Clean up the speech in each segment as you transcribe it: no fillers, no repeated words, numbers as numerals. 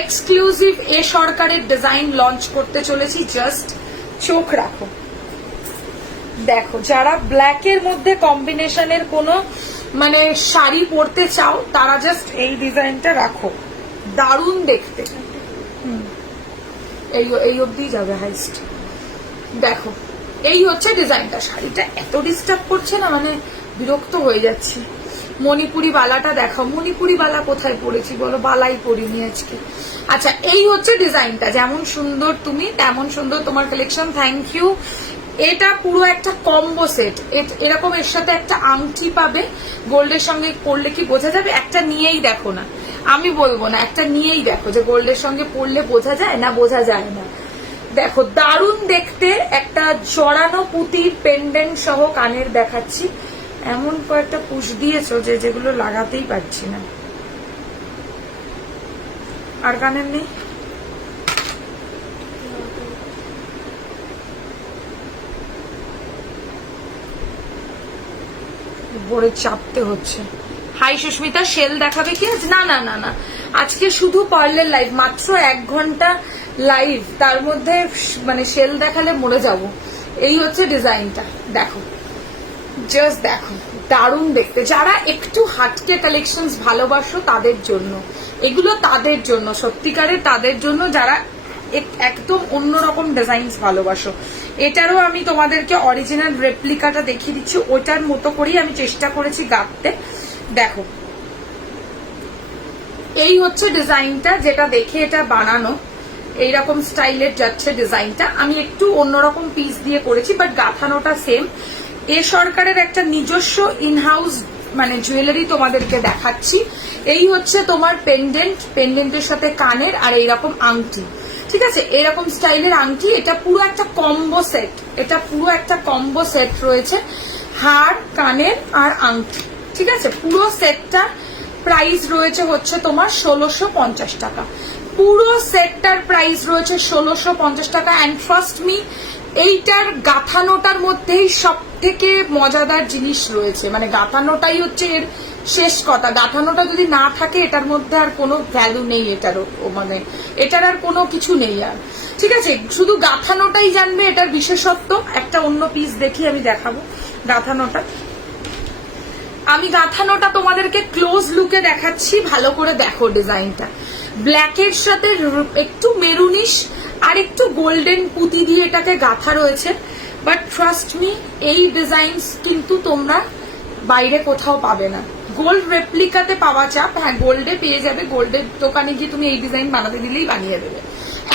Exclusive এ সরকারের design launch করতে চলেছি, জাস্ট চোখ রাখো। দেখো, যারা ব্ল্যাকের মধ্যে কম্বিনেশনের কোনো মানে শাড়ি পরতে চাও তারা জাস্ট এই ডিজাইনটা রাখো, দারুণ দেখতে। এই অবধি যাবে হাইস্ট। দেখো, এই হচ্ছে ডিজাইনটা। শাড়িটা এত ডিস্টার্ব করছে না, মানে বিরক্ত হয়ে যাচ্ছি। মণিপুরি বালাটা দেখো, মণিপুরি বালা কোথায় পরেছি বলো, বালাই পরিনি আজকে। আচ্ছা, এই হচ্ছে ডিজাইনটা। যেমন সুন্দর তুমি তেমন সুন্দর তোমার কালেকশন। Thank you. এটা পুরো একটা কম্বো সেট। এরকম এর সাথে একটা আংটি পাবে, গোল্ডের সঙ্গে পরলে কি বোঝা যাবে? একটা নিয়েই দেখো না, আমি বলবো না, একটা নিয়েই দেখো যে গোল্ডের সঙ্গে পরলে বোঝা যায় না, বোঝা যায় না। দেখো, দারুণ দেখতে। একটা জড়ানো পুঁতির পেন্ডেন্ট সহ কানের দেখাচ্ছি। এমন কয়েকটা পুশ দিয়েছো যেগুলো লাগাতেই পারছি না। আর কানের নেই? ভরে চাপতে হচ্ছে। হাই সুস্মিতা, সেল দেখাবে কি আজ? না না না না, আজকে শুধু পার্লের লাইভ, মাত্র 1 ঘন্টা লাইভ, তার মধ্যে মানে সেল দেখালে মরে যাব। এই হচ্ছে ডিজাইনটা, দেখো, জাস্ট দেখো, দারুণ দেখতে। যারা একটু হাটকে কালেকশনস ভালোবাসো তাদের জন্য এগুলো, তাদের জন্য সত্যিকারের, তাদের জন্য যারা একদম অন্যরকম ডিজাইনস ভালোবাসো। এটারও আমি তোমাদেরকে অরিজিনাল রেপ্লিকাটা দেখিয়ে দিচ্ছি, ওটার মতো করেই আমি চেষ্টা করেছি গাঁথতে। দেখো, এই হচ্ছে ডিজাইনটা, যেটা দেখে এটা বানানো এইরকম স্টাইলের যাচ্ছে ডিজাইনটা। আমি একটু অন্যরকম পিস দিয়ে করেছি, বাট গাঁথানোটা সেম। এ সরকারের একটা নিজস্ব ইনহাউস মানে জুয়েলারি তোমাদেরকে দেখাচ্ছি। এই হচ্ছে তোমার পেন্ডেন্টের সাথে কানের আর এইরকম আংটি, ঠিক আছে? এরকম স্টাইলের আংটি। এটা পুরো একটা কম্বো সেট, এটা পুরো একটা কম্বো সেট রয়েছে, হার, কানের আর আংটি, ঠিক আছে? পুরো সেটটা প্রাইস রয়েছে হচ্ছে তোমার 1650 টাকা। পুরো সেটটার প্রাইস রয়েছে 1650 টাকা। অ্যান্ড ট্রাস্ট মি, এইটার গাঁথানোটার মধ্যেই সব থেকে মজাদার জিনিস রয়েছে। মানে গাঁথানোটাই হচ্ছে এর শেষ কথা। গাঁথানোটা যদি না থাকে এটার মধ্যে আর কোনো ভ্যালু নেই, এটারও মানে এটার আর কোনো কিছু নেই আর, ঠিক আছে? শুধু গাঁথানোটাই জানবে এটার বিশেষত্ব। একটা অন্য পিস দেখি, আমি দেখাবো গাঁথানোটা। আমি গাঁথানোটা তোমাদেরকে ক্লোজ লুকে দেখাচ্ছি, ভালো করে দেখো ডিজাইনটা। ব্ল্যাকের সাথে একটু মেরুনিশ আর একটু গোল্ডেন পুঁতি দিয়ে এটাকে গাঁথা রয়েছে। বাট ট্রাস্ট মি, এই ডিজাইনস কিন্তু তোমরা বাইরে কোথাও পাবে না। গোল্ড রেপ্লিকাতে পাওয়া চাপ, হ্যাঁ গোল্ডে পেয়ে যাবে, গোল্ডের দোকানে গিয়ে তুমি এই ডিজাইন বানাতে দিলেই বানিয়ে দেবে।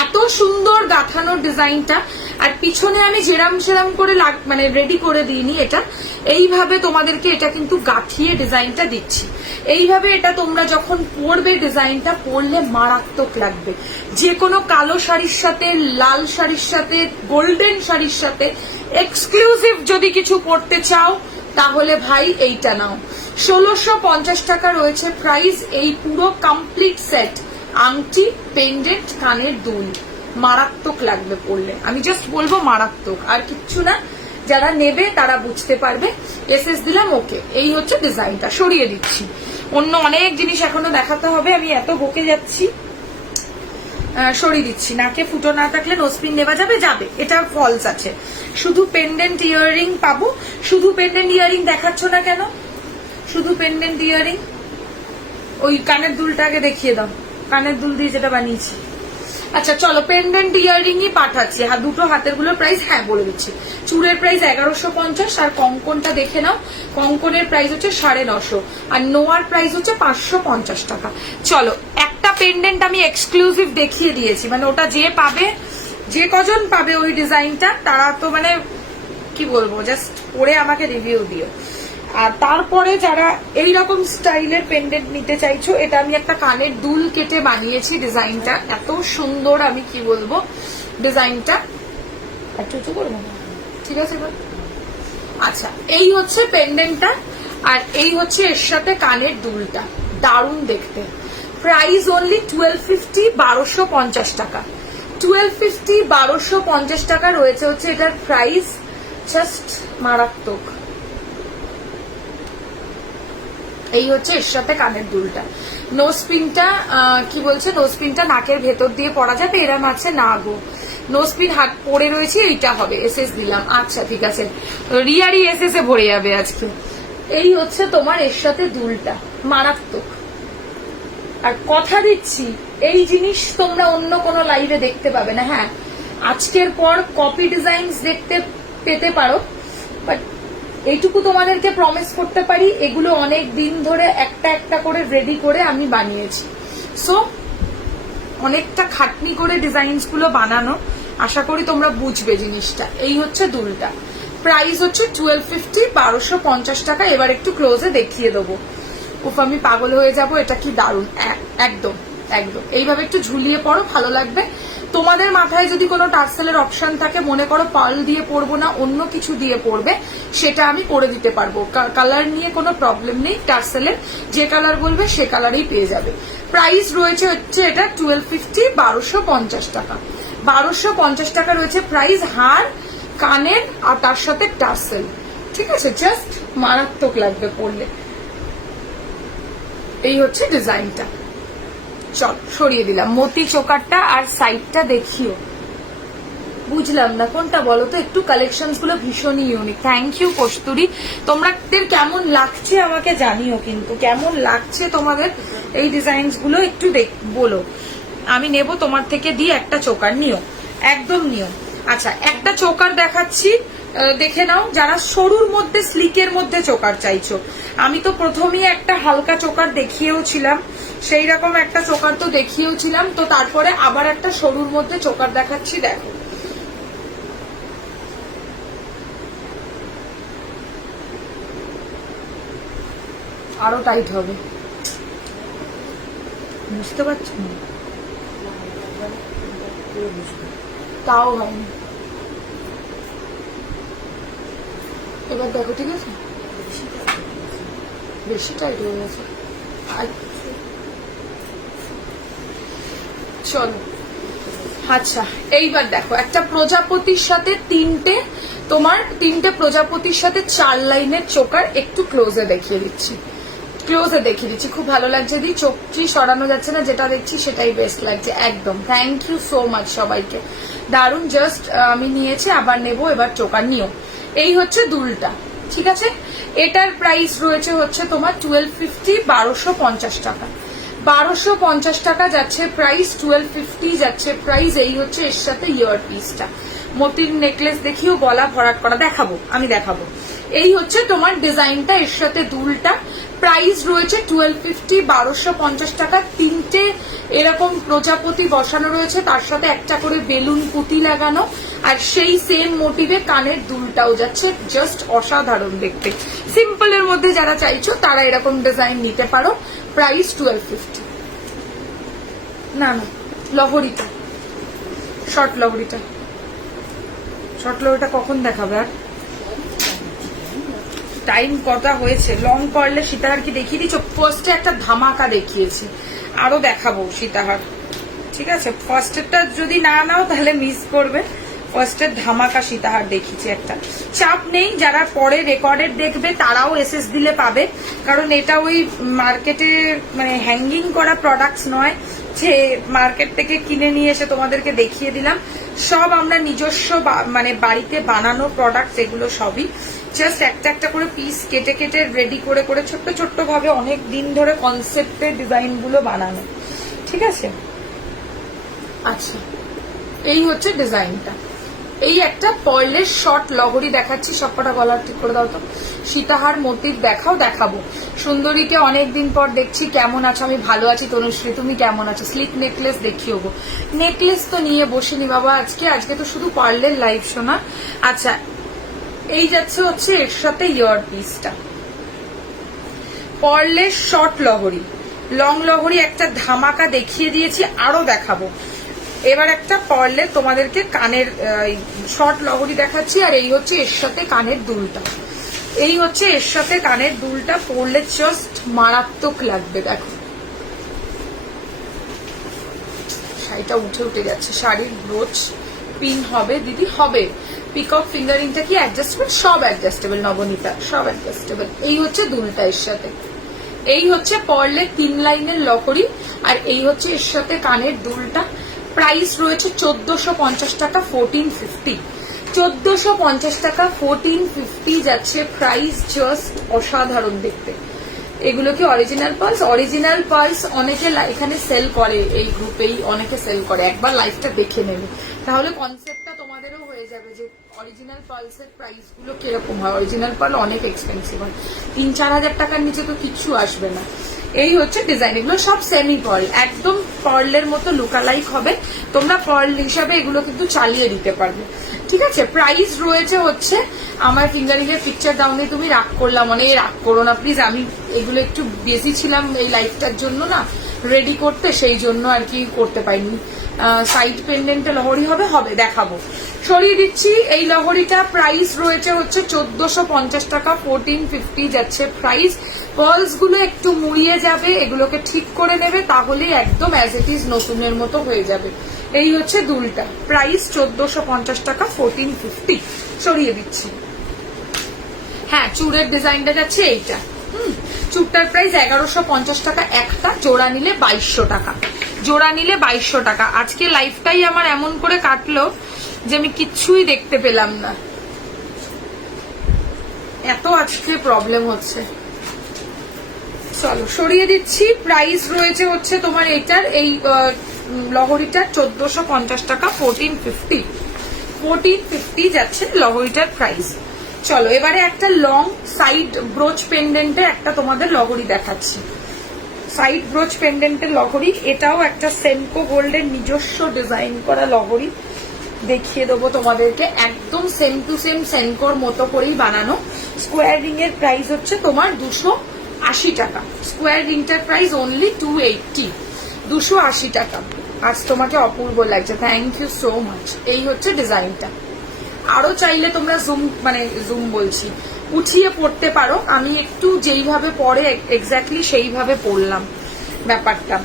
এত সুন্দর গাঁথানোর ডিজাইনটা। আর পিছনে আমি সেরাম করে মানে রেডি করে দিইনি, এটা এইভাবে তোমাদেরকে এটা কিন্তু গাঁথিয়ে ডিজাইনটা দিচ্ছি। এইভাবে এটা তোমরা যখন পরবে, ডিজাইনটা পরলে মারাত্মক লাগবে। যে কোনো কালো শাড়ির সাথে, লাল শাড়ির সাথে, গোল্ডেন শাড়ির সাথে এক্সক্লুসিভ যদি কিছু পরতে চাও তাহলে ভাই এইটা নাও। 1650 টাকা রয়েছে প্রাইস। এই পুরো কমপ্লিট সেট, আংটি, পেন্ডেন্ট, কানের দুল, মারাত্মক লাগবে পরলে। আমি জাস্ট বলবো মারাত্মক, আর কিচ্ছু না। যারা নেবে তারা বুঝতে পারবে। এসএস দিলাম, ওকে। এই হচ্ছে ডিজাইনটা। সরিয়ে দিচ্ছি, অন্য অনেক জিনিস এখনো দেখাতে হবে, আমি এত বকে যাচ্ছি। সরিয়ে দিচ্ছি। নাকে ফুটো না থাকলে নোজপিন নেওয়া যাবে, যাবে, এটা ফলস আছে। শুধু পেন্ডেন্ট ইয়াররিং পাবো। শুধু পেন্ডেন্ট ইয়াররিং দেখাচ্ছ না কেন? শুধু পেন্ডেন্ট ইয়াররিং, ওই কানের দুলটাকে দেখিয়ে দাও, কানের দুল দিয়ে যেটা বানিয়েছি। আচ্ছা চলো, পেন্ডেন্ট ইয়াররিংই পাঠাচ্ছি। দুটো হাতের গুলোর প্রাইস হ্যাঁ বলে দিচ্ছি। চূড়ের প্রাইস 1150, আর কঙ্কনটা দেখে নাও, কঙ্কনের প্রাইস হচ্ছে 950, আর নোয়ার প্রাইস হচ্ছে 550 টাকা। চলো, একটা পেন্ডেন্ট আমি এক্সক্লুসিভ দেখিয়ে দিয়েছি, মানে ওটা যে পাবে, যে কজন পাবে ওই ডিজাইনটা, তারা তো মানে কি বলবো, জাস্ট পরে আমাকে রিভিউ দিও। আর তারপরে যারা এইরকম স্টাইলের পেন্ডেন্ট নিতে চাইছো, এটা আমি একটা কানের দুল কেটে বানিয়েছি। ডিজাইনটা এত সুন্দর, আমি কি বলবো, ডিজাইনটা একটু উঁচু করবো, ঠিক আছে? আচ্ছা, এই হচ্ছে পেন্ডেন্টটা, আর এই হচ্ছে এর সাথে কানের দুলটা, দারুণ দেখতে। প্রাইস অনলি 1250, 1250 টাকা। 1250, 1250 টাকা রয়েছে হচ্ছে এটার প্রাইস। জাস্ট মারাত্মক। এই হচ্ছে এর সাথে কানের দুলটা। নোজ পিনটা কি বলছে, নোজ পিনটা নাকের ভেতর দিয়ে পরা যাবে, এরম আছে না গো, নোজ পিন হাত পরে রয়েছে, এইটা হবে, এসএস দিলাম। আচ্ছা ঠিক আছে, রিয়ারই এসএস এ ভরে যাবে আজকে। এই হচ্ছে তোমার এর সাথে দুলটা, মারাত্মক। আর কথা দিচ্ছি এই জিনিস তোমরা অন্য কোনো লাইভে দেখতে পাবে না। হ্যাঁ, আজকের পর কপি ডিজাইন দেখতে পেতে পারো, বাট এইটুকু তোমাদেরকে প্রমিস করতে পারি, এগুলো অনেক দিন ধরে একটা একটা করে রেডি করে আমি বানিয়েছি। সো অনেকটা খাটনি করে ডিজাইনস গুলো বানানো, আশা করি তোমরা বুঝবে জিনিসটা। এই হচ্ছে দুলটা, প্রাইস হচ্ছে 1250, 1250 টাকা। এবার একটু ক্লোজে দেখিয়ে দেবো। উফ, আমি পাগল হয়ে যাব, এটা কি দারুণ, একদম একদম। এইভাবে একটু ঝুলিয়ে পড়ো, ভালো লাগবে। তোমাদের মাথায় যদি কোনো টার্সেলের অপশন থাকে, মনে করো পার্ল দিয়ে পরবো না, অন্য কিছু দিয়ে পরবে, সেটা আমি করে দিতে পারবো। কালার নিয়ে কোনো প্রবলেম নেই, টার্সেলের যে কালার বলবে সে কালারই পেয়ে যাবে। প্রাইস রয়েছে হচ্ছে এটা 1250, 1250 টাকা। 1250 টাকা রয়েছে প্রাইস, হার, কানের আর তার সাথে টার্সেল। ঠিক আছে, জাস্ট মারাত্মক লাগবে পরলে। এই হচ্ছে ডিজাইনটা। চল সরিয়ে দিলাম মতি চোকারটা, আর সাইডটা দেখিও। বুঝলাম না কোনটা বলো তো, একটু কালেকশনস গুলো ভীষণই ইউনিক। থ্যাংক ইউ কস্তুরী। তোমাদের কেমন লাগছে আমাকে জানিও, কিন্তু কেমন লাগছে তোমাদের এই ডিজাইনস গুলো একটু বলো। আমি নেব তোমার থেকে, দিয়ে একটা চোকার নিও, একদম নিও। আচ্ছা, একটা চোকার দেখাচ্ছি, দেখে নাও। যারা সরুর মধ্যে, স্লিকের মধ্যে চোকার চাইছো, আমি তো প্রথমেই একটা হালকা চোকার দেখিয়েও ছিলাম, সেই রকম একটা চোকার তো দেখিয়েও ছিলাম, তো তারপরে আবার একটা সরুর মধ্যে চোকার দেখাচ্ছি, দেখো। আরো টাইট হবে, বুঝতে পারছো না? তাও হয়নি। এবার দেখো, ঠিক আছে, বেশি টাইট হয়ে গেছে। চলো, আচ্ছা এইবার দেখো, একটা প্রজাপতির সাথে তিনটে প্রজাপতির সাথে 4 লাইনের চোকার, একটু ক্লোজে দেখিয়ে দিচ্ছি, খুব ভালো লাগছে। দি চোখটি সরানো যাচ্ছে না, যেটা দেখছি সেটাই বেস্ট লাগছে একদম। থ্যাংক ইউ সো মাচ সবাইকে, দারুণ। জাস্ট আমি নিয়েছি, আবার নেব, এবার চোকার নিও। এই হচ্ছে দুলটা, ঠিক আছে। এটার প্রাইস রয়েছে হচ্ছে তোমার 1250, 1250 টাকা। 1250 টাকা যাচ্ছে প্রাইস, 1250 যাচ্ছে প্রাইস। এই হচ্ছে এর সাথে ইয়ার পিসটা, মতির নেকলেস দেখিও, গলা ভরাট করা দেখাবো, আমি দেখাবো। এই হচ্ছে তোমার ডিজাইনটা, এর সাথে দুলটা। প্রাইস রয়েছে 1250, 1250 টাকা। তিনটে এরকম প্রজাপতি বসানো রয়েছে, তার সাথে একটা করে বেলুন পুঁতি লাগানো, আর সেই সেম মোটিভে কানের দুলটাও যাচ্ছে। জাস্ট অসাধারণ দেখতে। সিম্পলের মধ্যে যারা চাইছো তারা এরকম ডিজাইন নিতে পারো। প্রাইস 1250। না না, লহরিটা, শর্ট লহরিটা কখন দেখাবে? আর টাইম কটা হয়েছে? লং করলে সীতাহার কি দেখিয়ে দিচ্ছ? ফার্স্টে একটা ধামাকা দেখিয়েছি, আরো দেখাবো সীতাহার, ঠিক আছে। ফার্স্টেরটা যদি না নাও তাহলে মিস করবে। ফার্স্টের ধামাকা সীতাহার দেখিয়েছি একটা। চাপ নেই, যারা পরে রেকর্ডেড দেখবে তারাও এসএস দিলে পাবে, কারণ এটা ওই মার্কেটে মানে হ্যাঙ্গিং করা প্রোডাক্টস নয় যে মার্কেট থেকে কিনে নিয়ে এসে তোমাদেরকে দেখিয়ে দিলাম। সব আমরা নিজস্ব মানে বাড়িতে বানানো প্রোডাক্টস, এগুলো সবই জাস্ট একটা একটা করে পিস কেটে কেটে রেডি করে করে ছোট্ট ছোট্ট ভাবে অনেক দিন ধরে কনসেপ্টের ডিজাইন গুলো বানানো, ঠিক আছে। আচ্ছা, এই হচ্ছে ডিজাইনটা। এই একটা পার্লের শর্ট লহরি দেখাচ্ছি, সবকটা গলা ঠিক করে দাও তো। সীতাহার মোটিভ দেখাবো। সুন্দরীকে অনেকদিন পর দেখছি, কেমন আছো? আমি ভালো আছি তনুশ্রী, তুমি কেমন আছো? স্লিপ নেকলেস দেখিও গো। নেকলেস তো নিয়ে বসিনি বাবা আজকে তো শুধু পার্লের লাইভ শোনা। আচ্ছা, এই যাচ্ছে হচ্ছে এর সাথে ইয়ার পিসটা, পার্লের শর্ট লহরি। লং লহরি একটা ধামাকা দেখিয়ে দিয়েছি, আরো দেখাবো। এবার একটা পার্লের তোমাদেরকে কানের শর্ট লহরি দেখাচ্ছি, আর এই হচ্ছে এর সাথে কানের দুলটা। এই হচ্ছে এর সাথে কানের দুলটা, পরলে জাস্ট মারাত্মক লাগবে। দেখো শাড়িটা উঠে যাচ্ছে, শাড়ির ব্রোচ পিন হবে দিদি, হবে। পিকক ফিঙ্গারিংটা কি অ্যাডজাস্টেবল? সব অ্যাডজাস্টেবল নবনীতা, সব অ্যাডজাস্টেবল। এই হচ্ছে দুলটা এর সাথে, এই হচ্ছে পার্লের 3 লাইনের লহরি, আর এই হচ্ছে এর সাথে কানের দুলটা। প্রাইস রয়েছে 1450 টাকা, 1450। 1450 টাকা 1450 যাচ্ছে প্রাইস। জাস্ট অসাধারণ দেখতে। এগুলো কি অরিজিনাল পার্লস? অরিজিনাল পার্লস অনেকে এখানে সেল করে, এই গ্রুপেই অনেকে সেল করে। একবার লাইভটা দেখে নেবে, তাহলে কনসেপ্টটা তোমাদেরও হয়ে যাবে যে অরিজিনাল পার্লসের প্রাইস গুলো কিরকম হয়। অরিজিনাল পার্ল অনেক এক্সপেন্সিভ হয়, 3-4 হাজার টাকার নিচে তো কিচ্ছু আসবে না। এই হচ্ছে ডিজাইন, এগুলো সব সেমি পার্ল, একদম পার্লের মতো লুকালাইক হবে। তোমরা পার্ল হিসাবে এগুলো কিন্তু চালিয়ে দিতে পারবে, ঠিক আছে। প্রাইস রয়েছে হচ্ছে, আমার ফিঙ্গারিং এর পিকচার ডাউনে তুমি রাগ করলাম, মানে রাগ করো না প্লিজ। আমি এগুলো একটু বিজি ছিলাম এই লাইভটার জন্য না, রেডি করতে, সেই জন্য আর কি করতে পারিনি। সাইড পেন্ডেন্টে লহরি হবে, দেখাবো। সরিয়ে দিচ্ছি। এই লহরিটা প্রাইস রয়েছে হচ্ছে 1450 টাকা, 1450 যাচ্ছে প্রাইস। পার্লস গুলো একটু মুড়িয়ে যাবে, এগুলোকে ঠিক করে নেবে, তাহলে একদম অ্যাজ ইট ইজ নতুনের মতো হয়ে যাবে। এই হচ্ছে দুলটা, প্রাইস 1450 টাকা, 1450। সরিয়ে দিচ্ছি। হ্যাঁ, চুড়ের ডিজাইনটা যাচ্ছে এইটা। চুড়টার প্রাইস 1150 টাকা একটা, জোড়া নিলে 2200 টাকা। জোড়া নিলে 2200 টাকা। আজকে লাইফটাই আমার এমন করে কাটলো যে আমি কিচ্ছুই দেখতে পেলাম না, এত আজকে প্রবলেম হচ্ছে। চলো সরিয়ে দিচ্ছি। প্রাইস রয়েছে হচ্ছে তোমার এইটার, এই লহরিটা 1450 টাকা, 1450। 1450 যাচ্ছে লহরিটার প্রাইস। চলো এবারে একটা লং সাইড ব্রোচ পেন্ডেন্টের একটা তোমাদের লহরি দেখাচ্ছি। সাইড ব্রোচ পেন্ডেন্টের লহরি, এটাও একটা সেনকো গোল্ডের নিজস্ব ডিজাইন করা লহরি। দেখিয়ে দেবো তোমাদেরকে, একদম সেম টু সেম সেনকোর মতো করেই বানানো। স্কোয়ার রিং এর প্রাইস হচ্ছে তোমার 280 টাকা। স্কোয়ার রিংটার প্রাইস অনলি 280, 280 টাকা। আজ তোমাকে অপূর্ব লাগছে, থ্যাংক ইউ সো মাচ। এই হচ্ছে ডিজাইনটা। আরো চাইলে তোমরা জুম বলছি, উঠিয়ে পড়তে পারো। আমি একটু যেইভাবে পরে এক্স্যাক্টলি সেইভাবে পড়লাম ব্যাপারটা।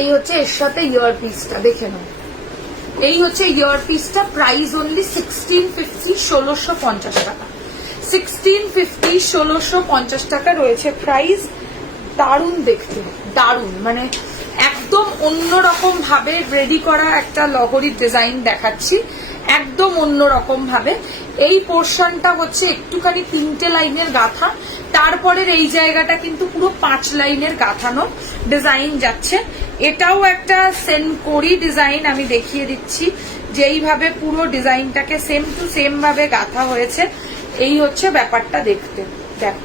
এই হচ্ছে এর সাথে ইয়ার পিসটা, দেখে নাও। এই হচ্ছে ইয়ার পিসটা, প্রাইস অনলি 1650, 1650 টাকা। 1650, 1650 টাকা রয়েছে প্রাইস। দারুণ দেখতে, দারুণ, মানে একদম অন্যরকম ভাবে রেডি করা একটা লহরির ডিজাইন দেখাচ্ছি, একদম অন্যরকম ভাবে। এই পোর্শনটা হচ্ছে একটুখানি 3টে লাইনের গাঁথা, তারপরের এই জায়গাটা কিন্তু পুরো 5 লাইনের গাঁথানো ডিজাইন যাচ্ছে। এটাও একটা সেনকোরি ডিজাইন, আমি দেখিয়ে দিচ্ছি যেইভাবে পুরো ডিজাইনটাকে সেম টু সেম ভাবে গাঁথা হয়েছে। এই হচ্ছে ব্যাপারটা দেখতে, দেখো।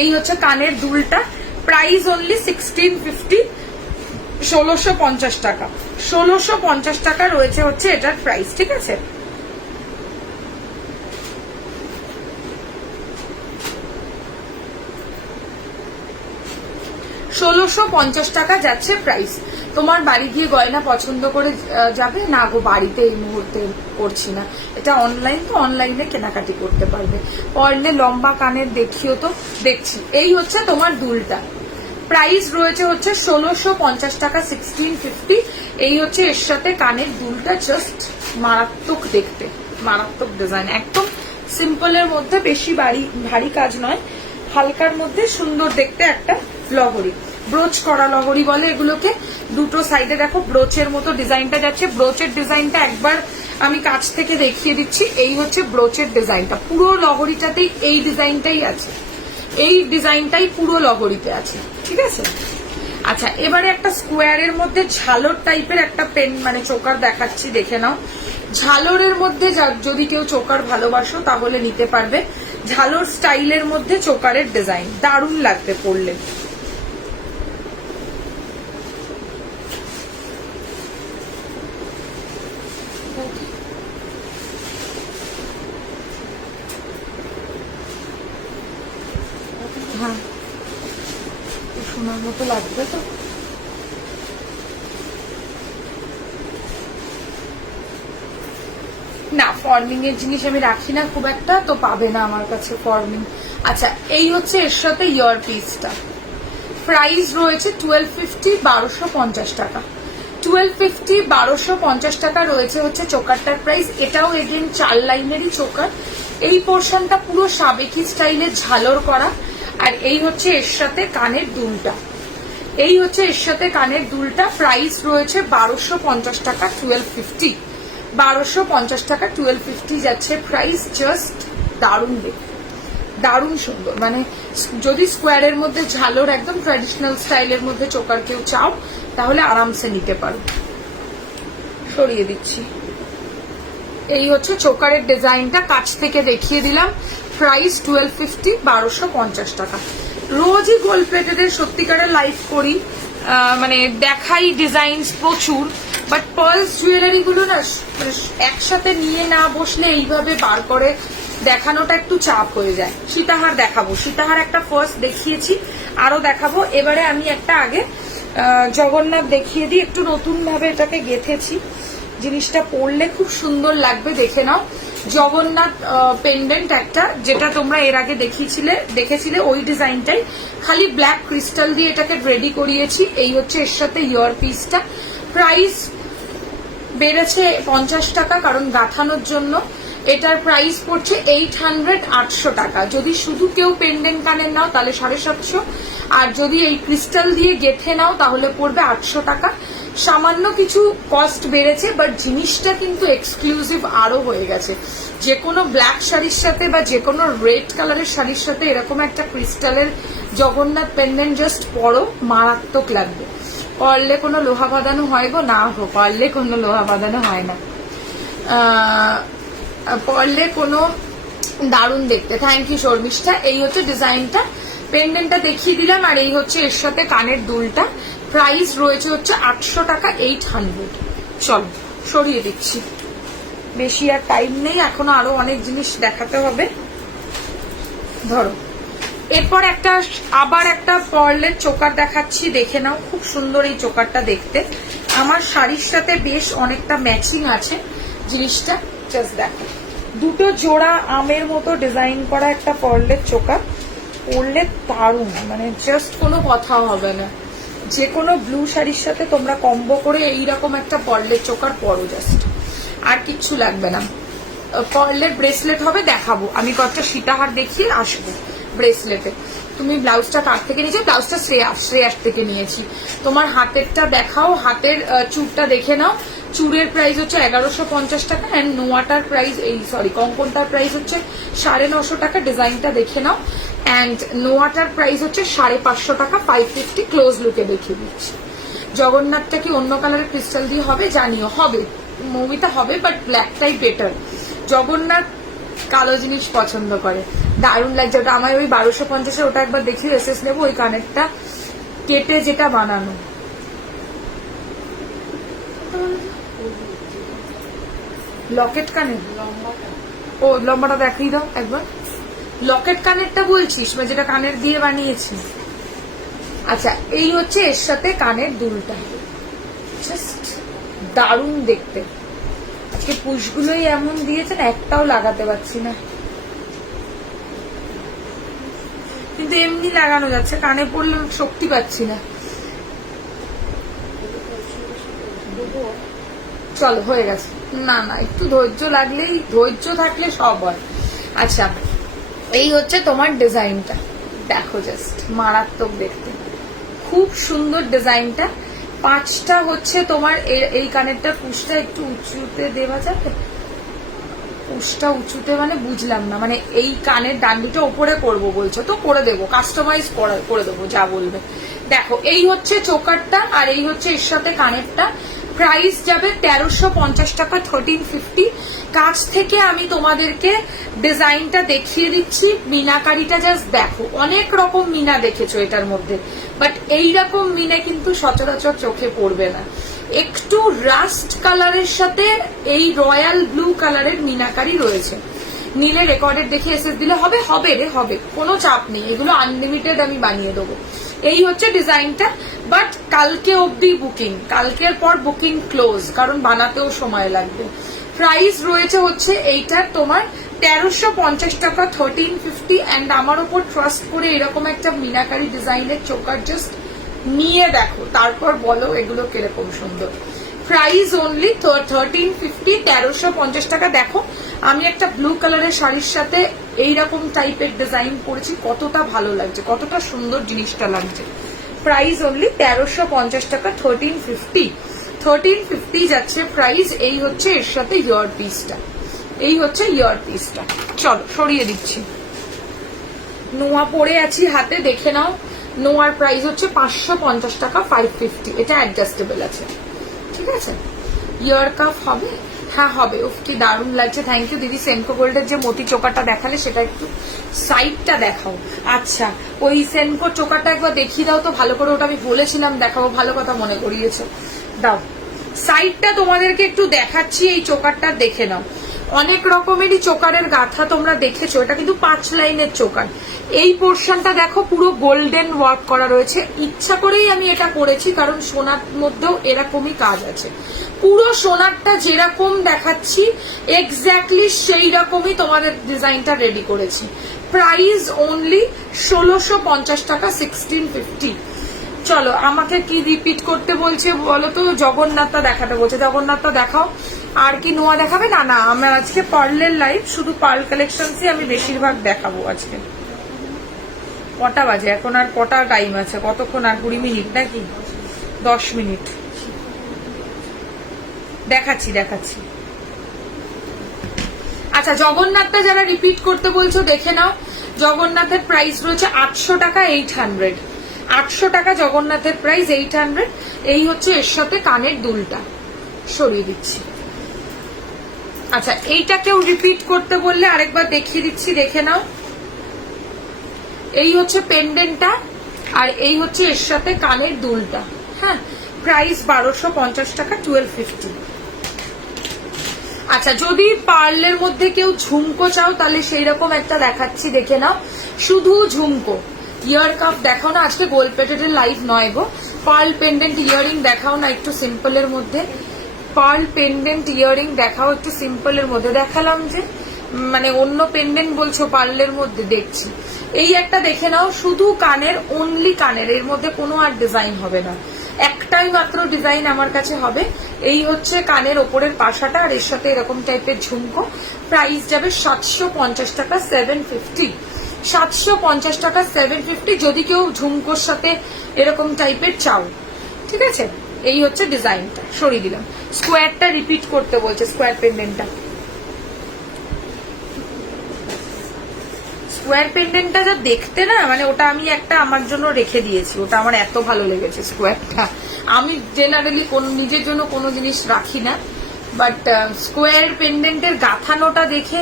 এই হচ্ছে কানের দুলটা, প্রাইস অনলি 1650, 1650 টাকা। 1650 টাকা রয়েছে হচ্ছে এটার প্রাইস, ঠিক আছে। $1650 টাকা যাচ্ছে প্রাইস। তোমার বাড়ি গিয়ে গয়না পছন্দ করে যাবে না গো, বাড়িতে এই মুহূর্তে করছি না, এটা অনলাইন, তো অনলাইনে কেনাকাটি করতে পারবে। পরলে লম্বা কানের দেখিও তো, দেখছি। এই হচ্ছে তোমার দুলটা, প্রাইস রয়েছে হচ্ছে 1650 টাকা, 1650। এই হচ্ছে এর সাথে কানের দুলটা, জাস্ট মারাত্মক দেখতে, মারাত্মক ডিজাইন, একদম সিম্পলের মধ্যে, বেশি ভারী কাজ নয়, হালকার মধ্যে সুন্দর দেখতে একটা লহরি। ব্রোচ করা লহরি বলে এগুলোকে। দুটো সাইডে দেখো ব্রোচের মতো ডিজাইনটা যাচ্ছে। ব্রোচের ডিজাইনটা একবার আমি কাছ থেকে দেখিয়ে দিচ্ছি। এই হচ্ছে ব্রোচের ডিজাইনটা, পুরো লহরিটাতেই এই ডিজাইনটাই আছে, এই ডিজাইনটাই পুরো লহরিতে আছে, ঠিক আছে। আচ্ছা, এবারে একটা স্কোয়ারের মধ্যে ঝালর টাইপের একটা পেন মানে চোকার দেখাচ্ছি, দেখে নাও। ঝালরের মধ্যে যদি কেউ চোকার ভালোবাসো তাহলে নিতে পারবে। ঝালর স্টাইলের মধ্যে চোকারের ডিজাইন, দারুণ লাগবে পরলে। হ্যাঁ, শোনার মতো লাগবে তো। না, ফর্মিং এর জিনিস আমি রাখি না খুব একটা, তো পাবে না আমার কাছে ফর্মিং। আচ্ছা, এই হচ্ছে এর সাথে ইয়ার পিসটা, প্রাইস রয়েছে 1250, 1250 টাকা। 1250, 1250 টাকা রয়েছে হচ্ছে চোকারটার প্রাইস। এটাও এগেন 4 লাইনেরই চোকার। এই পোর্শনটা পুরো সাবেকি স্টাইলে ঝালর করা, আর এই হচ্ছে এর সাথে কানের দুলটা, এই হচ্ছে এর সাথে কানের দুলটা। প্রাইস রয়েছে 1250 টাকা, 1250, 1250 টাকা 1250 যাচ্ছে প্রাইস। জাস্ট দারুণ দেখতে, দারুণ সুন্দর। মানে যদি স্কোয়ারের মধ্যে ঝালোর একদম ট্র্যাডিশনাল স্টাইলের মধ্যে চোকার কেউ চাও তাহলে আরামসে নিতে পারো। সরিয়ে দিচ্ছি। এই হচ্ছে চোকারের ডিজাইনটা, কাছ থেকে দেখিয়ে দিলাম। প্রাইস 1250, 1250 টাকা। রোজই গোল্ড প্লেটেডের সত্যিকারের লাইভ করি, মানে দেখাই ডিজাইন প্রচুর, বাট পার্লস জুয়েলারি গুলো না একসাথে নিয়ে না বসলে এইভাবে বার করে দেখানোটা একটু চাপ হয়ে যায়। সীতাহার দেখাবো, সীতাহার একটা ফার্স্ট দেখিয়েছি, আরো দেখাবো। এবারে আমি একটা আগে জগন্নাথ দেখিয়ে দিই। একটু নতুন ভাবে এটাকে গেথেছি, জিনিসটা পরলে খুব সুন্দর লাগবে, দেখে নাও। জগন্নাথ পেন্ডেন্ট একটা, যেটা তোমরা এর আগে দেখেছিলে ওই ডিজাইনটাই, খালি ব্ল্যাক ক্রিস্টাল দিয়ে এটাকে রেডি করিয়েছি। এই হচ্ছে এর সাথে ইয়ার পিসটা। প্রাইস বেড়েছে 50 টাকা কারণ গাঁথানোর জন্য। এটার প্রাইস পড়ছে 800, 800 টাকা। যদি শুধু কেউ পেন্ডেন্ট কানের নাও তাহলে 750, আর যদি এই ক্রিস্টাল দিয়ে গেথে নাও তাহলে পড়বে 800 টাকা। সামান্য কিছু কস্ট বেড়েছে, বাট জিনিসটা কিন্তু এক্সক্লুসিভ আরো হয়ে গেছে। যে কোনো ব্ল্যাক শাড়ির সাথে বা যে কোনো রেড কালারের শাড়ির সাথে এরকম একটা ক্রিস্টালের জগন্নাথ পেন্ডেন্ট জাস্ট পরো, মারাত্মক লাগবে। পরলে কোনো লোহা বাঁধানো হয় গো? না গো, পরলে কোনো লোহা বাঁধানো হয় না, পরলে কোনো দারুণ দেখতে। Thank you Sharmishtha. এই হচ্ছে ডিজাইনটা, পেন্ডেন্টটা দেখিয়ে দিলাম। আর এই হচ্ছে এর সাথে কানের দুলটা। প্রাইস রয়েছে হচ্ছে 800 টাকা, 800। চলো সরিয়ে দিচ্ছি, বেশি আর টাইম নেই, এখনো আরো অনেক জিনিস দেখাতে হবে। ধরো এরপর আবার একটা পার্লের চোকার দেখাচ্ছি, দেখে নাও। খুব সুন্দর এই চোকারটা দেখতে, আমার শাড়ির সাথে বেশ অনেকটা ম্যাচিং আছে জিনিসটা। জাস্ট দেখো, দুটো জোড়া আমের মতো ডিজাইন করা একটা পার্লের চোকার, পরলে দারুণ, মানে জাস্ট কোনো কথা হবে না। যে কোনো ব্লু শাড়ির সাথে তোমরা কম্বো করে এইরকম একটা পার্লের চোকার পরো, জাস্ট আর কিচ্ছু লাগবে না। পার্লের ব্রেসলেট হবে, দেখাবো আমি কয়েকটা সীতাহার দেখিয়ে আসবো। ব্রেসলেটে তুমি ব্লাউজটা কার থেকে নিয়েছো? ব্লাউজটা শ্রেয়াস থেকে নিয়েছি। তোমার হাতেরটা দেখাও, হাতের চুরটা দেখে নাও। চুরের প্রাইস হচ্ছে 1150 টাকা, অ্যান্ড নোয়াটার প্রাইস, কঙ্কনটার প্রাইস হচ্ছে 950 টাকা। ডিজাইনটা দেখে নাও। অ্যান্ড নোয়াটার প্রাইস হচ্ছে 550 টাকা, 550। ক্লোজ লুকে দেখিয়ে দিচ্ছি। জগন্নাথটা কি অন্য কালারের ক্রিস্টাল দিয়ে হবে? জানিও, হবে, মুভিটা হবে, বাট ব্ল্যাকটাই বেটার। জগন্নাথ কালো জিনিস পছন্দ করে, দারুণ লাগছে। ওটা আমার ওই 1250-এ, ওটা একবার দেখিয়ে এসেস নেবো। ওই কানেরটা কেটে যেটা বানানো, লকেট কানের, ও লম্বাটা দেখিয়ে দাও একবার। লকেট কানেরটা বলছিস, বা যেটা কানের দিয়ে বানিয়েছি? আচ্ছা, এই হচ্ছে এর সাথে কানের দুলটা, জাস্ট দারুণ দেখতে। আজকে পুষগুলোই এমন দিয়েছে না, একটাও লাগাতে পারছি না, কিন্তু এমনি লাগানো যাচ্ছে। কানে পড়লে শক্তি পাচ্ছি না। চলো হয়ে গেছে। না না, একটু ধৈর্য লাগলেই, ধৈর্য থাকলে সব হয়। আচ্ছা, এই হচ্ছে তোমার ডিজাইনটা, দেখো জাস্ট মারাত্মক দেখতে, খুব সুন্দর ডিজাইনটা। 5টা হচ্ছে তোমার এই কানেরটা। পুষটা একটু উঁচুতে দেওয়া যাবে? পুষটা উঁচুতে মানে বুঝলাম না, মানে এই কানের ডান্ডিটা ওপরে করবো বলছো তো? করে দেবো, কাস্টমাইজ করে দেবো, যা বলবে। দেখো, এই হচ্ছে চোকারটা, আর এই হচ্ছে এর সাথে কানেরটা। প্রাইস যাবে 1350 টাকা, 1350। কাছ থেকে আমি তোমাদেরকে ডিজাইনটা দেখিয়ে দিচ্ছি। মিনাকারিটা জাস্ট দেখো, অনেক রকম মিনা দেখেছো এটার মধ্যে, বাট এইরকম মিনা কিন্তু সচরাচর চোখে পড়বে না। একটু রাস্ট কালারের সাথে এই রয়্যাল ব্লু কালারের মিনাকারি রয়েছে। নীলে রেকর্ডেড দেখে এসে দিলে হবে, হবে রে, হবে, কোনো চাপ নেই, এগুলো আনলিমিটেড আমি বানিয়ে দেবো। এই হচ্ছে ডিজাইনটা, বাট কালকে অবধি বুকিং, কালকের পর বুকিং ক্লোজ, কারণ বানাতেও সময় লাগবে। প্রাইস রয়েছে হচ্ছে এইটার তোমার 1350 টাকা, 1350। অ্যান্ড আমার ওপর ট্রাস্ট করে এরকম একটা মিনাকারি ডিজাইনের চোকার জাস্ট নিয়ে দেখো, তারপর বলো এগুলো কিরকম সুন্দর। প্রাইস অনলি 1350, 1350 টাকা। দেখো আমি একটা ব্লু কালারের শাড়ির সাথে এইরকম টাইপের ডিজাইন করেছি, কতটা ভালো লাগছে, কতটা সুন্দর জিনিসটা লাগছে। প্রাইস অনলি 1350 টাকা, 1350 যাচ্ছে প্রাইস। এই হচ্ছে এর সাথে ইয়ার পিসটা, এই হচ্ছে ইয়ার পিসটা। চলো সরিয়ে দিচ্ছি। নোয়া পরে আছি হাতে, দেখে নাও। নোয়ার প্রাইস হচ্ছে 550 টাকা, 550। এটা অ্যাডজাস্টেবল আছে, ঠিক আছে। ইয়ার কাফ হবে, হ্যাঁ হবে। উফ কি দারুণ লাগছে, থ্যাংক ইউ দিদি। সেনকো গোল্ডের যে মতি চোকাটা দেখালে সেটা একটু সাইডটা দেখাও। আচ্ছা ওই সেনকো চোকাটা একবার দেখিয়ে দাও তো ভালো করে, ওটা আমি বলেছিলাম দেখাবো, ভালো কথা মনে করিয়েছো। দাও সাইডটা তোমাদেরকে একটু দেখাচ্ছি, এই চোকারটা দেখে নাও। অনেক রকমেরই চোকারের গাথা তোমরা দেখেছো, এটা কিন্তু 5 লাইনের চোকার। এই পোর্শনটা দেখো পুরো গোল্ডেন ওয়ার্ক করা রয়েছে, ইচ্ছা করেই আমি এটা করেছি কারণ সোনার মধ্যেও এরকমই কাজ আছে। পুরো সোনারটা যেরকম দেখাচ্ছি এক্স্যাক্টলি সেই রকমই তোমাদের ডিজাইনটা রেডি করেছি। প্রাইস অনলি 1650 টাকা, 1650। চলো আমাকে কি রিপিট করতে বলছে বলো তো? জগন্নাথটা দেখাতে বলছে, জগন্নাথটা দেখাও। আর কি নোয়া দেখাবে? না না, আমার আজকে পার্লের লাইভ, শুধু পার্ল কালেকশনসই আমি বেশিরভাগ দেখাবো আজকে। কটা বাজে এখন? আর কটা টাইম আছে? কতক্ষণ? আর 20 মিনিট নাকি 10 মিনিট? দেখাচ্ছি দেখাচ্ছি। আচ্ছা জগন্নাথটা যারা রিপিট করতে বলছো দেখে নাও। জগন্নাথের প্রাইস রয়েছে 800 টাকা, 800। 800 টাকা জগন্নাথের প্রাইস, 800। এই হচ্ছে এর সাথে কানের দুলটা, সরিয়ে দিচ্ছি। আচ্ছা এইটা কেউ রিপিট করতে বললে আরেকবার দেখিয়ে দিচ্ছি, দেখে নাও। এই হচ্ছে পেন্ডেন্টটা, আর এই হচ্ছে এর সাথে কানের দুলটা। হ্যাঁ, প্রাইস 1250 টাকা, 1250। আচ্ছা যদি পার্লের মধ্যে কেউ ঝুমকো চাও তাহলে সেই রকম একটা দেখাচ্ছি, দেখে নাও। শুধু ঝুমকো, ইয়ার কাপ দেখাও না, আজকে গোল্ড প্লেটেড লাইভ নয় গো। পার্ল পেন্ডেন্ট ইয়ারিং দেখাও না একটু সিম্পলের মধ্যে। পার্ল পেন্ডেন্ট ইয়ারিং দেখাও একটু সিম্পলের মধ্যে। দেখালাম যে মানে অন্য পেন্ডেন্ট বলছো পার্লের মধ্যে, দেখছি। এই একটা দেখে নাও, শুধু কানের, অনলি কানের, এর মধ্যে কোনো আর ডিজাইন হবে না, একটাই মাত্র ডিজাইন আমার কাছে হবে। এই হচ্ছে কানের ওপরের পাশাটা, আর এর সাথে এরকম টাইপের ঝুমকো। প্রাইস যাবে 750 টাকা, 750। 750 টাকা, 750 যদি কেউ ঝুমকোর সাথে এরকম টাইপের চাও, ঠিক আছে। এই হচ্ছে ডিজাইনটা, সরিয়ে দিলাম। স্কোয়ারটা রিপিট করতে বলছে, স্কোয়ার পেন্ডেন্টটা। স্কোয়ার পেন্ডেন্টটা যা দেখতে না, মানে ওটা আমি একটা আমার জন্য রেখে দিয়েছি, ওটা আমার এত ভালো লেগেছে স্কোয়ারটা। আমি জেনারেলি নিজের জন্য কোনো জিনিস রাখি না, বাট স্কোয়ার পেন্ডেন্টের গাঁথানোটা দেখে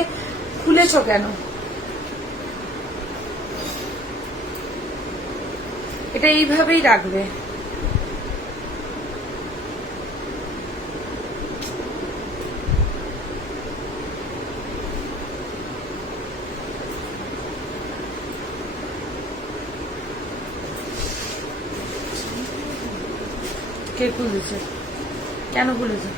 খুলেছো কেন? এটা এইভাবেই রাখবে। কে খুলেছে? কেন খুলেছে?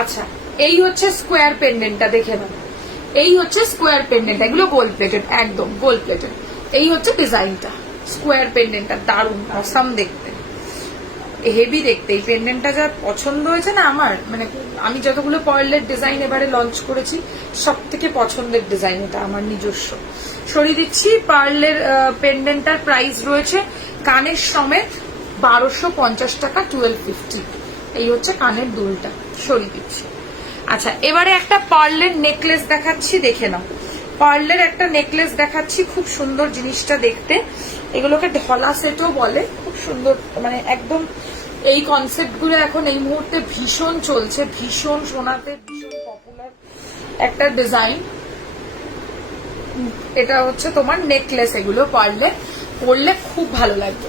আচ্ছা এই হচ্ছে স্কোয়ার পেন্ডেন্টটা, দেখে নাও। এই হচ্ছে স্কোয়ার পেন্ডেন্ট, এগুলো গোল্ড প্লেটেড, একদম গোল্ড প্লেটেড। এই হচ্ছে ডিজাইনটা, স্কোয়ার পেন্ডেন্টটা দারুণ অসাম দেখতে, হেভি দেখতে। এই পেন্ডেন্টটা যা পছন্দ হয়েছে না আমার, মানে আমি যতগুলো পার্লের ডিজাইন এবারে লঞ্চ করেছি সব থেকে পছন্দের ডিজাইন এটা আমার নিজস্ব। সরিয়ে দিচ্ছি। পার্লের পেন্ডেন্টটার প্রাইস রয়েছে কানের সমেত 1250 টাকা, 1250। এই হচ্ছে কানের দুলটা, সরিয়ে দিচ্ছি। আচ্ছা এবারে একটা পার্লের নেকলেস দেখাচ্ছি, দেখে নাও। পার্লের একটা নেকলেস দেখাচ্ছি, খুব সুন্দর জিনিসটা দেখতে। এগুলোকে ঢলা সেটও বলে, খুব সুন্দর, মানে একদম এই কনসেপ্ট গুলো এখন এই মুহূর্তে ভীষণ চলছে, ভীষণ সোনাতে ভীষণ পপুলার একটা ডিজাইন। এটা হচ্ছে তোমার নেকলেস, এগুলো পার্লে পরলে খুব ভালো লাগবে,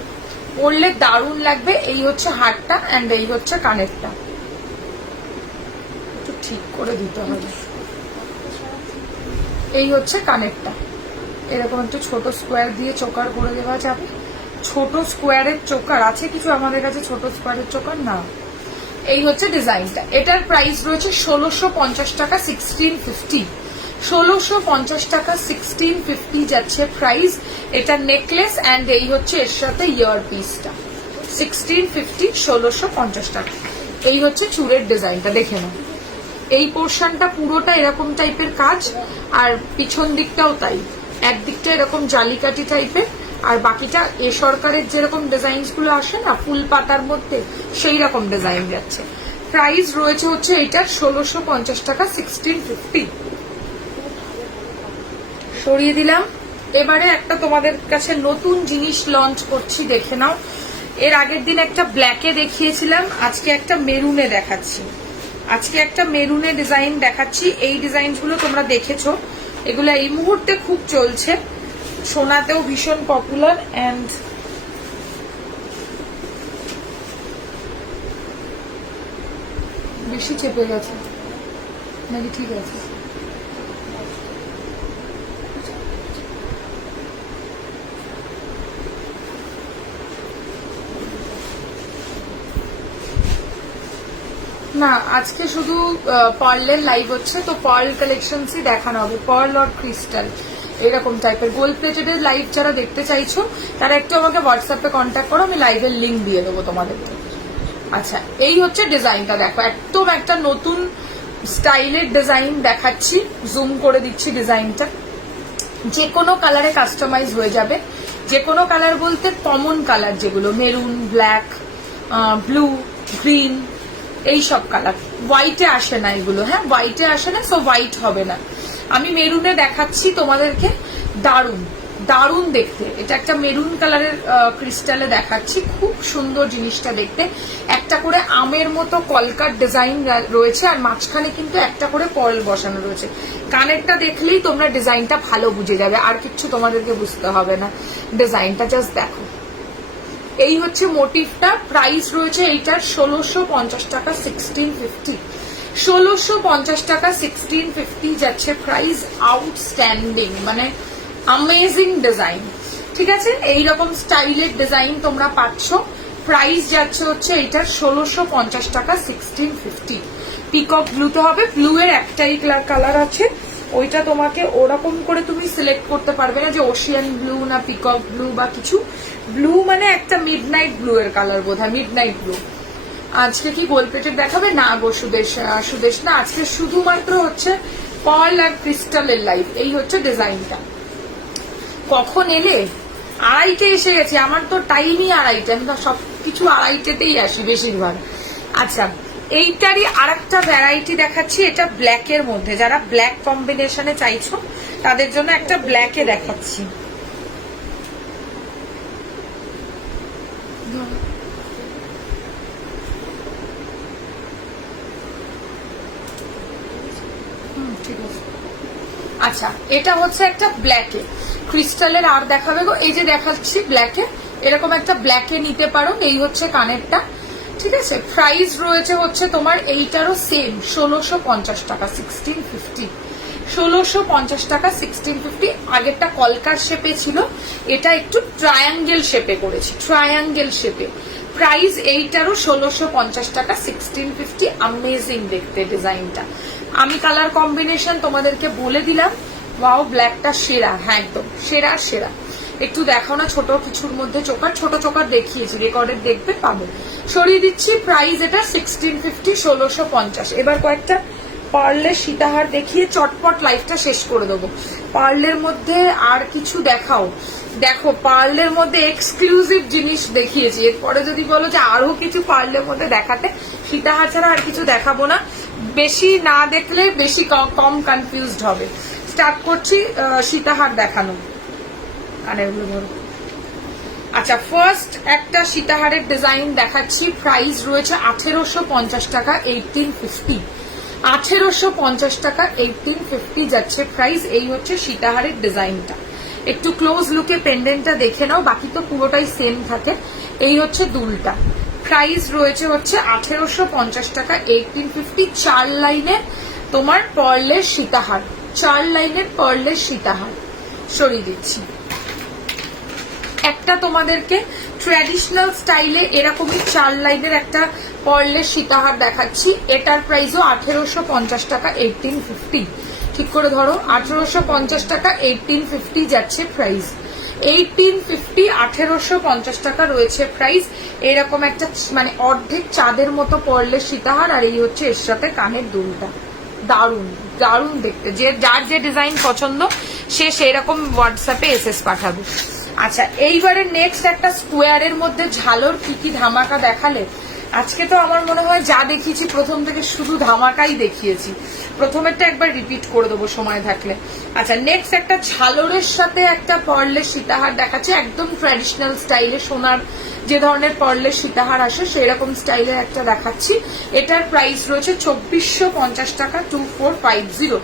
পরলে দারুণ লাগবে। এই হচ্ছে হারটা, অ্যান্ড এই হচ্ছে কানেরটা, একটু ঠিক করে দিতে হবে। এই হচ্ছে কানেরটা, এরকম একটু ছোট স্কোয়ার দিয়ে চোকার করে দেওয়া যাবে। ছোট স্কোয়ারের চোকার আছে কিছু আমাদের কাছে, ছোট স্কোয়ারের চোকার না। এই হচ্ছে ডিজাইনটা। এটার প্রাইস রয়েছে 1650 টাকা, 1650। 1650 টাকা, 1650 যাচ্ছে প্রাইস। এটা নেকলেস, অ্যান্ড এই হচ্ছে এর সাথে ইয়ার পিসটা, 1650, 1650 টাকা। এই হচ্ছে চুড়ের ডিজাইনটা, দেখে নাও। এই পোর্শনটা পুরোটা এরকম টাইপের কাজ, আর পিছন দিকটাও তাই, একদিকটা এরকম জালিকাটি টাইপের, আর বাকিটা এ সরকারের যেরকম ডিজাইন গুলো আসে না ফুল পাতার মধ্যে, সেই রকম ডিজাইন যাচ্ছে। প্রাইস রয়েছে হচ্ছে এইটার 1650 টাকা, 1650। সরিয়ে দিলাম। এবারে একটা তোমাদের কাছে নতুন জিনিস লঞ্চ করছি, দেখে নাও। এর আগের দিন একটা ব্ল্যাকে দেখিয়েছিলাম, আজকে একটা মেরুনে দেখাচ্ছি। আজকে একটা মেরুনে ডিজাইন দেখাচ্ছি। এই ডিজাইন গুলো তোমরা দেখেছো, এগুলো এই মুহূর্তে খুব চলছে, সোনাতেও ভীষণ পপুলার। এন্ড বেশি চেপে গেছে নাকি? ঠিক আছে। না, আজকে শুধু পার্লের লাইভ হচ্ছে, তো পার্ল কালেকশনসই দেখানো হবে, পার্ল আর ক্রিস্টাল এরকম টাইপের। গোল্ড প্লেটেড লাইভ যারা দেখতে চাইছো তারা একটু আমাকে হোয়াটসঅ্যাপে কন্ট্যাক্ট করো, আমি লাইভের লিঙ্ক দিয়ে দেবো তোমাদেরকে। আচ্ছা, এই হচ্ছে ডিজাইনটা, দেখো একদম একটা নতুন স্টাইলের ডিজাইন দেখাচ্ছি, জুম করে দিচ্ছি ডিজাইনটা। যে কোনো কালারে কাস্টমাইজ হয়ে যাবে, যে কোনো কালার বলতে কমন কালার যেগুলো মেরুন, ব্ল্যাক, ব্লু, গ্রিন, এই সব কালার। হোয়াইটে আসে না এগুলো, হ্যাঁ হোয়াইটে আসে না, সো হোয়াইট হবে না। আমি মেরুনে দেখাচ্ছি তোমাদেরকে, দারুন দারুন দেখতে। এটা একটা মেরুন কালারের ক্রিস্টালে দেখাচ্ছি, খুব সুন্দর জিনিসটা দেখতে। একটা করে আমের মতো কলকার ডিজাইন রয়েছে, আর মাঝখানে কিন্তু একটা করে পর্ল বসানো রয়েছে। কানেরটা দেখলেই তোমরা ডিজাইনটা ভালো বুঝে যাবে, আর কিছু তোমাদেরকে বুঝতে হবে না। ডিজাইনটা জাস্ট দেখো। এই হচ্ছে মোটিভটা। প্রাইস রয়েছে এইটার 1650 টাকা, 1650। 1650 টাকা, 1650 যাচ্ছে প্রাইস। আউটস্ট্যান্ডিং, মানে অ্যামেজিং ডিজাইন। ঠিক আছে, এইরকম স্টাইলের ডিজাইন তোমরা পাচ্ছ। প্রাইস যাচ্ছে হচ্ছে এইটার 1650 টাকা, 1650। পিকক ব্লুতে হবে, ব্লু এর একটাই কালার আছে, ওইটা তোমাকে ওরকম করে তুমি সিলেক্ট করতে পারবে না যে ওশিয়ান ব্লু না পিকক ব্লু বা কিছু। ব্লু মানে একটা মিডনাইট ব্লু এর কালার বোধ হয়, মিডনাইট ব্লু। আজকে কি গোল্ড প্লেটেড দেখাবে? না গো সুদেশ না, আজকে শুধুমাত্র হচ্ছে পার্ল আর ক্রিস্টালের লাইভ। এই হচ্ছে ডিজাইনটা। কখন এলে? আড়াইটে এসে গেছি, আমার তো টাইমই আড়াইটে, আমি তো সবকিছু আড়াইটেতেই আসি বেশিরভাগ। আচ্ছা, এইটারই আরেকটা ভ্যারাইটি দেখাচ্ছি, এটা ব্ল্যাকের মধ্যে। যারা ব্ল্যাক কম্বিনেশনে চাইছো তাদের জন্য একটা ব্ল্যাকে দেখাচ্ছি। আচ্ছা, এটা হচ্ছে একটা ব্ল্যাকে ক্রিস্টালের। আর দেখাবে গো, এই যে দেখাচ্ছি ব্ল্যাকে, এরকম একটা ব্ল্যাকে নিতে পারো। এই হচ্ছে কানেরটা, ঠিক আছে। প্রাইস রয়েছে হচ্ছে তোমার এইটারও সেম 1650 টাকা, 1650। 1650 টাকা, 1650। আগেরটা কলকার শেপে ছিল, এটা একটু ট্রায়াঙ্গেল শেপে করেছি, ট্রায়াঙ্গেল শেপে। প্রাইস এইটারও 1650 টাকা, 1650। অ্যামেজিং দেখতে ডিজাইনটা। আমি কালার কম্বিনেশন তোমাদেরকে বলে দিলাম। ওয়াও, ব্ল্যাকটা সেরা, হ্যাঁ একদম সেরা সেরা। একটু দেখাও না ছোট কিছুর মধ্যে চোকার, ছোট চোকার দেখিয়েছি, রেকর্ডের দেখবে পাবে। সরিয়ে দিচ্ছি। প্রাইস এটা 1650, 1650। এবার কয়েকটা পার্লের সীতাহার দেখিয়ে চটপট লাইফটা শেষ করে দেবো। পার্লের মধ্যে আর কিছু দেখাও। দেখো, পার্লের মধ্যে এক্সক্লুসিভ জিনিস দেখিয়েছি, এরপরে যদি বলো যে আরো কিছু পার্লের মধ্যে দেখাতে, সীতাহার ছাড়া আর কিছু দেখাবো না। বেশি না দেখলে বেশি কম কনফিউজড হবে। স্টার্ট করছি সীতাহার দেখানো। আচ্ছা, ফার্স্ট একটা সীতাহারের ডিজাইন দেখাচ্ছি। প্রাইস রয়েছে 1850 টাকা, 1850। 1850 টাকা, 1850 যাচ্ছে প্রাইস। এই হচ্ছে সীতাহারের ডিজাইনটা। একটু ক্লোজ লুকে পেন্ডেন্টটা দেখে নাও, বাকি তো পুরোটাই সেম থাকে। এই হচ্ছে দুলটা। প্রাইস রয়েছে হচ্ছে 1850 টাকা, 1850। 4 লাইনের তোমার পার্লের সীতাহার, 4 লাইনের পার্লের সীতাহার। সরিয়ে দিচ্ছি। একটা তোমাদেরকে ট্র্যাডিশনাল স্টাইলে এরকমই 4 লাইনের একটা পার্লের সীতাহার দেখাচ্ছি। এটার প্রাইসও 1850 টাকা, 1850। ঠিক করে ধরো, 1850 টাকা, 1850 যাচ্ছে প্রাইস। 1850, 1850 টাকা রয়েছে প্রাইস। এরকম একটা মানে অর্ধেক চাঁদের মতো পরলে সীতাহার, আর এই হচ্ছে এর সাথে কানের দুলটা। দারুন দারুন দেখতে, যে যার যে ডিজাইন পছন্দ সে সেরকম হোয়াটসঅ্যাপে এসএস পাঠাবে। আচ্ছা, এইবারে নেক্সট একটা স্কোয়ারের মধ্যে ঝালর কি কি ধামাকা দেখালে। আজকে তো আমার মনে হয় যা দেখিয়েছি প্রথম থেকে শুধু ধামাকাই দেখিয়েছি, প্রথমেরটা একবার রিপিট করে দেবো সময় থাকলে। আচ্ছা, নেক্সট একটা ঝালরের সাথে একটা পরলে সীতাহার দেখাচ্ছে, একদম ট্র্যাডিশনাল স্টাইলে, সোনার যে ধরনের পরলে সীতাহার আসে সেরকম স্টাইলের একটা দেখাচ্ছি। এটার প্রাইস রয়েছে 2450 টাকা, 2450,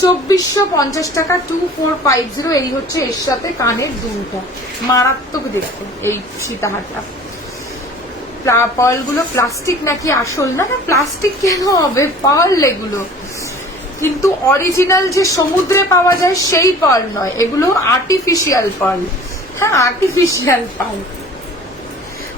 2450 টাকা, 2450। এই হচ্ছে এর সাথে কানের দুলটা, মারাত্মক দেখতে এই সীতাহারটা। পার্লগুলো প্লাস্টিক নাকি আসল? না না, প্লাস্টিক কেন হবে, পার্ল এগুলো কিন্তু অরিজিনাল যে সমুদ্রে পাওয়া যায় সেই পার্ল নয়, এগুলো আর্টিফিশিয়াল পার্ল। হ্যাঁ, আর্টিফিশিয়াল পার্ল।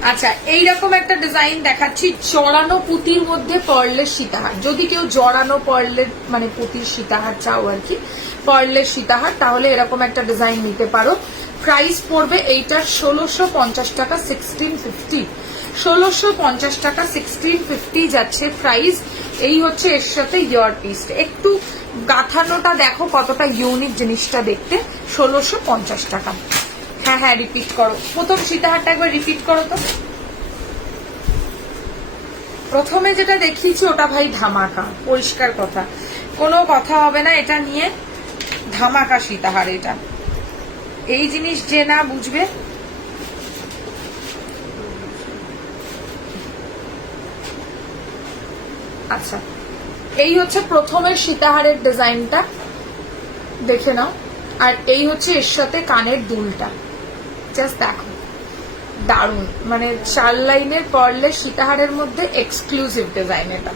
আচ্ছা, এইরকম একটা ডিজাইন দেখাচ্ছি, জড়ানো পুঁতির মধ্যে পার্লের সীতাহার। যদি কেউ জড়ানো পার্লের মানে পুঁতির সীতাহার চাও আর কি, পার্লের সীতাহার, তাহলে এরকম একটা ডিজাইন নিতে পারো। প্রাইস পড়বে এইটার 1650 টাকা, 1650, 1650 টাকা, 1650 যাচ্ছে প্রাইস। এই হচ্ছে এর সাথে ইয়ার পিস। একটু গাঁথানোটা দেখো কতটা ইউনিক জিনিসটা দেখতে, 1650 টাকা। হ্যাঁ হ্যাঁ, রিপিট করো, প্রথম সীতাহারটা একবার রিপিট করো তো। প্রথমে যেটা দেখিয়েছি ওটা ভাই ধামাকা, পরিষ্কার কথা, কোনো কথা হবে না এটা নিয়ে, ধামাকা সীতাহার এটা। এই জিনিস যে না বুঝবে, আচ্ছা এই হচ্ছে প্রথমের সীতাহারের ডিজাইনটা, দেখে নাও। আর এই হচ্ছে এর সাথে কানের দুলটা, জাস্ট দেখো, দারুন, মানে 4 লাইনের পরলে সীতাহারের মধ্যে এক্সক্লুসিভ ডিজাইন, এটা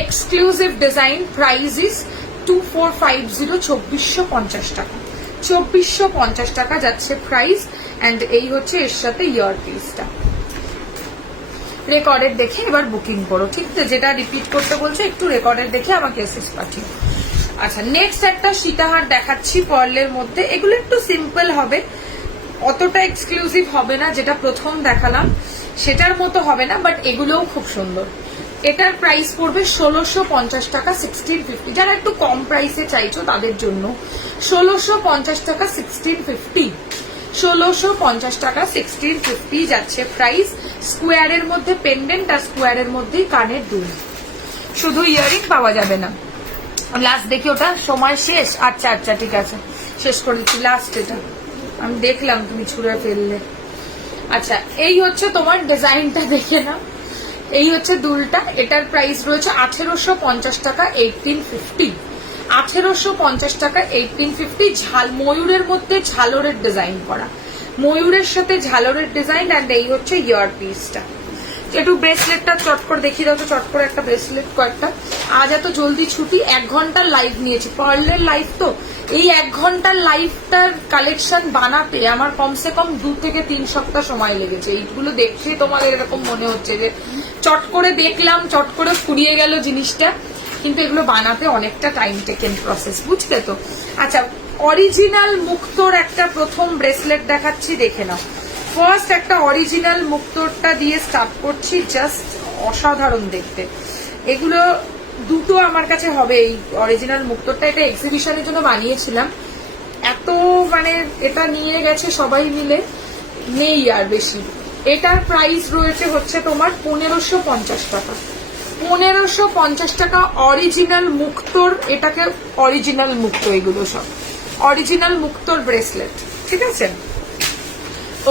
এক্সক্লুসিভ ডিজাইন। প্রাইস ইজ 2450, 2450 টাকা, 2450 টাকা যাচ্ছে প্রাইস। এন্ড এই হচ্ছে এর সাথে ইয়ার পিসটা। রেকর্ডের দেখে এবার বুকিং করো, ঠিক আছে? যেটা রিপিট করতে বলছো একটু রেকর্ডের দেখে আমাকে এসএস পাঠিও। আচ্ছা, নেক্সট একটা সীতাহার দেখাচ্ছি পার্লের মধ্যে, এগুলো একটু সিম্পল হবে, অতটা এক্সক্লুসিভ হবে না, যেটা প্রথম দেখালাম সেটার মতো হবে না, বাট এগুলোও খুব সুন্দর। এটার প্রাইস পড়বে 1650 টাকা, 1650। যারা একটু কম প্রাইসে চাইছো তাদের জন্য 1650 টাকা, 1650, 1650 টাকা, 1650 যাচ্ছে প্রাইস। স্কোয়ারের মধ্যে পেন্ডেন্ট আর স্কোয়ারের মধ্যেই কানের দুল, শুধু ইয়ারিং পাওয়া যাবে না। লাস্ট দেখি, ওটা সময় শেষ। আচ্ছা আচ্ছা, ঠিক আছে, শেষ করে দিচ্ছি। লাস্ট এটা আমি দেখলাম তুমি ছুঁড়ে ফেললে। আচ্ছা, এই হচ্ছে তোমার ডিজাইনটা, দেখে না, এই হচ্ছে দুলটা। এটার প্রাইস রয়েছে 1850 টাকা, 1850, 1850 টাকা, 1850। ঝাল ময়ূরের মধ্যে ঝালরের ডিজাইন করা, ময়ূরের সাথে ঝালরের ডিজাইন। অ্যান্ড এই হচ্ছে ইয়ার পিসটা। একটু ব্রেসলেটটা চট করে দেখিয়ে দাও তো, চট করে একটা ব্রেসলেট কয়েকটা। আজ এত জলদি ছুটি, 1 ঘন্টার লাইভ নিয়েছি, পার্লের লাইভ তো। এই 1 ঘন্টার লাইভটার কালেকশন বানাতে আমার কমসে কম 2 থেকে 3 সপ্তাহ সময় লেগেছে। এইগুলো দেখে তোমাদের এরকম মনে হচ্ছে যে চট করে দেখলাম, চট করে ফুরিয়ে গেল জিনিসটা, কিন্তু এগুলো বানাতে অনেকটা টাইম টেকেন প্রসেস, বুঝলে তো? আচ্ছা, অরিজিনাল মুক্তোর একটা প্রথম ব্রেসলেট দেখাচ্ছি, দেখে নাও। ফার্স্ট একটা অরিজিনাল মুক্তোরটা দিয়ে স্টার্ট করছি, জাস্ট অসাধারণ দেখতে। এগুলো দুটো আমার কাছে হবে, এই অরিজিনাল মুক্তোরটা, এটা এক্সিবিশনের জন্য বানিয়েছিলাম। এত মানে এটা নিয়ে গেছে সবাই মিলে, নেই আর বেশি। এটার প্রাইস রয়েছে হচ্ছে তোমার 1550 টাকা, 1550 টাকা। অরিজিনাল মুক্তোর, এটাকে অরিজিনাল মুক্তো, এগুলো সব অরিজিনাল মুক্তোর ব্রেসলেট, ঠিক আছে?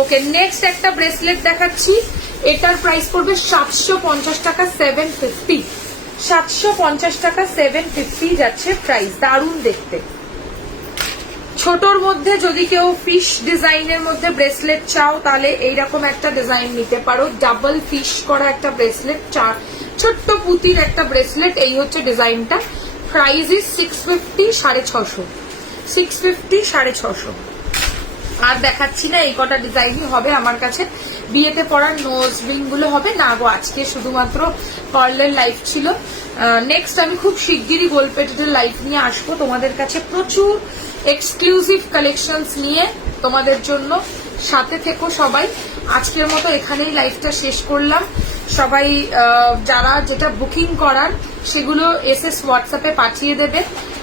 ওকে, নেক্সট একটা ব্রেসলেট দেখাচ্ছি, এটার প্রাইস পড়বে 750 টাকা, 750, 750 টাকা, 750 যাচ্ছে প্রাইস। দারুণ দেখতে। ছোটর মধ্যে যদি কেউ ফিশ ডিজাইনের মধ্যে ব্রেসলেট চাও তাহলে এইরকম একটা ডিজাইন নিতে পারো, ডাবল ফিশ করা একটা ব্রেসলেট, ছোট্ট পুঁতির একটা ব্রেসলেট। এই হচ্ছে ডিজাইনটা। Price is 650, 650, 650, 650। আর দেখাচ্ছি না, এই কটা ডিজাইনই হবে আমার কাছে। বিয়েতে পরার নোজ রিং গুলো হবে না গো, আজকে শুধুমাত্র পার্লের লাইভ ছিল। নেক্সট আমি খুব শিগগিরই গোল্ড প্লেটেড লাইভ নিয়ে আসবো তোমাদের কাছে, প্রচুর এক্সক্লুসিভ কালেকশনস নিয়ে। তোমাদের জন্য। সাথে থেকো সবাই। আজকের মতো এখানেই লাইভটা শেষ করলাম। সবাই যারা যেটা বুকিং করার সেগুলো এসএস হোয়াটসঅ্যাপে পাঠিয়ে দেবে,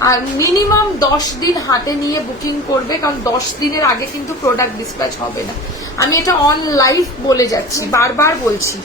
আর মিনিমাম 10 দিন হাতে নিয়ে বুকিং করবে, কারণ 10 দিনের আগে কিন্তু প্রোডাক্ট ডিসপ্যাচ হবে না। আমি এটা অন লাইভ বলে যাচ্ছি, বারবার বলছি।